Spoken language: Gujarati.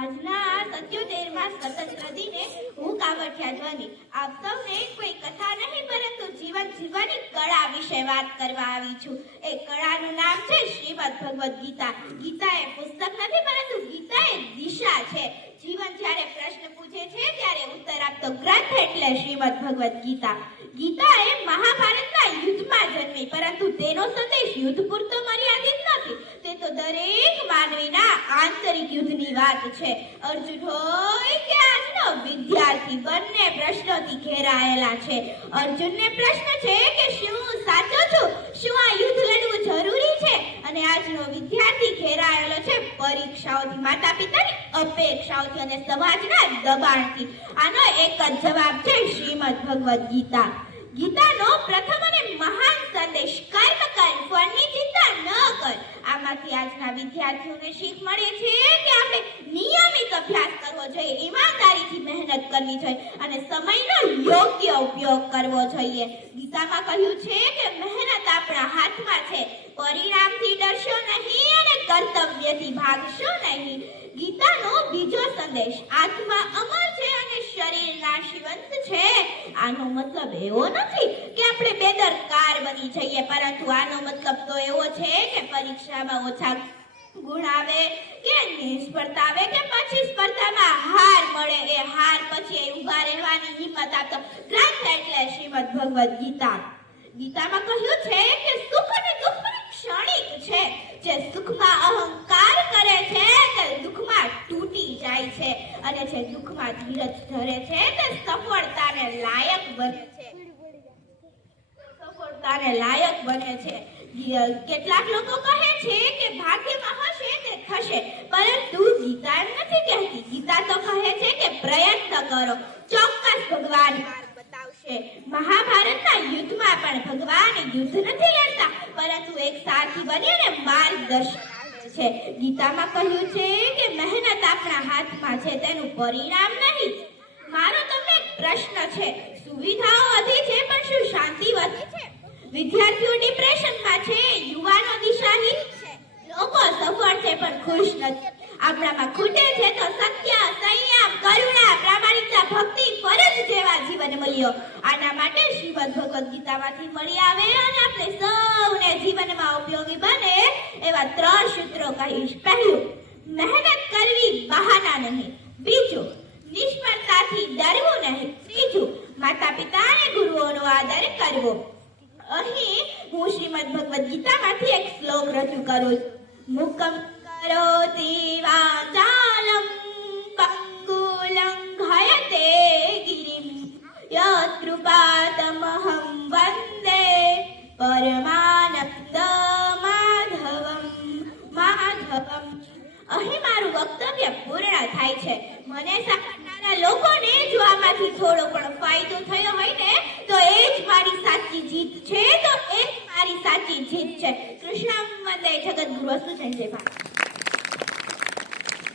આજના 77મા સ્વતંત્ર દિને હું કાવઠિયા ધ્વનિ આપ સૌને કોઈ કથા નહીં પરંતુ જીવન જીવવાની કળા વિશે વાત કરવા આવી છું. એ કળાનું નામ છે શ્રીમદ ભગવદ ગીતા. ગીતા એ પુસ્તક નથી પરંતુ ગીતા એ દિશા છે. જીવન જ્યારે પ્રશ્ન પૂછે છે ત્યારે ઉત્તર આપતો ગ્રંથ એટલે શ્રીમદ ભગવદ ગીતા. ગીતા એ મહાભારતના યુદ્ધમાં જન્મી પરંતુ તેનો સંદેશ યુદ્ધ પૂરતો મર્યાદિત નથી. તે તો દરેક માનવીના આંતરિક યુદ્ધની વાત છે. અર્જુન હોય કે આજનો વિદ્યાર્થી બંને પ્રશ્નોથી ઘેરાયેલા છે. અર્જુનને પ્રશ્ન છે કે શું સાચો છું, શું આ યુદ્ધ લડવું જરૂરી છે? અને આજનો વિદ્યાર્થી ઘેરાયેલો છે પરીક્ષાઓથી, માતા પિતાની અપેક્ષાઓથી અને સમાજના દબાણથી. આનો એક જ જવાબ છે શ્રીમદ ભગવદ ગીતા. ગીતાનો પ્રથમ અને મહાન સંદેશ કર્મ કર, ફળની ચિંતા ન કર. આમાંથી આજના વિદ્યાર્થીઓને શીખ મળે છે કે આપણે નિયમિત અભ્યાસ કરવો જોઈએ, ઈમાનદારીથી મહેનત કરવી જોઈએ અને સમયનો યોગ્ય ઉપયોગ કરવો જોઈએ. ગીતામાં કહ્યું છે કે મહેનત આપણા હાથમાં છે, પરિણામથી ડરશો નહીં અને કર્તવ્યથી ભાગશો નહીં. ગીતાનો બીજો સંદેશ આત્મા અમર છે અને શરીર નાશવંત છે. આનો મતલબ એવો નથી કે આપણે બેદરકાર બની જઈએ, પરંતુ આનો મતલબ તો એવો છે કે પરીક્ષામાં ઓછા ગુણ આવે કે નિષ્ફળતા આવે કે પછી સ્પર્ધામાં હાર મળે, એ હાર પછી ઊભા રહેવાની હિંમત આપતો ગ્રંથ એટલે શ્રીમદ ભગવદ ગીતા. ગીતામાં કહ્યું છે કે સુખ અને દુઃખ ક્ષણિક છે. જે સુખમાં અહંકાર કરે છે તે દુઃખમાં તૂટી જાય છે અને જે દુઃખમાં ધીરજ ધરે છે તે સફળતાને લાયક બને છે. કેટલાક લોકો કહે છે કે ભાગ્યમાં હશે તે થશે, પરંતુ ગીતા એમ નથી કહેતી. ગીતા તો કહે છે કે પ્રયત્ન કરો, ચોક્કસ ભગવાન માર્ગ બતાવશે. મહાભારતના યુદ્ધમાં પણ ભગવાન યુદ્ધ નથી લડતા પરંતુ એક સાથી બની અને માર્ગદર્શન આપે છે. ગીતામાં કહ્યું છે કે મહેનત આપણા હાથમાં છે, તેનું પરિણામ નહીં. મારો તમને પ્રશ્ન છે, સુવિધાઓ વધી છે પણ શું શાંતિ વધી છે? વિદ્યાર્થીઓ ડિપ્રેશનમાં છે, યુવાનો દિશાહીન છે, લોકો સફળ છે પણ ખુશ નથી. આપણામાં ખૂટે છે તો સત્ય, સંયમ, કરુણા, પ્રામાણિકતા, ભક્તિ, ફરજ જેવા જીવન મૂલ્યો. આના માટે શ્રીમદ ભગવદ ગીતામાંથી મળી આવે અને આપણે સૌને જીવનમાં ઉપયોગી બને એવા 3 સૂત્રો કહીશ. પહેલું, મહેનત કરવી બહાના નહીં. બીજું, નિષ્ફળતાથી ડરવું નહીં. ત્રીજું, માતા પિતા અને ગુરુઓનો આદર કરવો. અહીં હું શ્રીમદ ભગવદ ગીતામાંથી એક શ્લોક રજૂ કરું છું. મુકમ કરોતિ વાચાલમ પંગુલંઘયતે ગિરિમ યત્કૃપાતમહં વંદે પરમાનંદ માધવમ. અહીં મારું વક્તવ્ય પૂર્ણ થાય છે. મને સાંભળનારા લોકોને જો આમાંથી થોડો પણ ફાયદો થયો હોય ને તો એ જ મારી સાચી જીત છે. કૃષ્ણ વંદે જગદગુરુ. જય જય ભારત.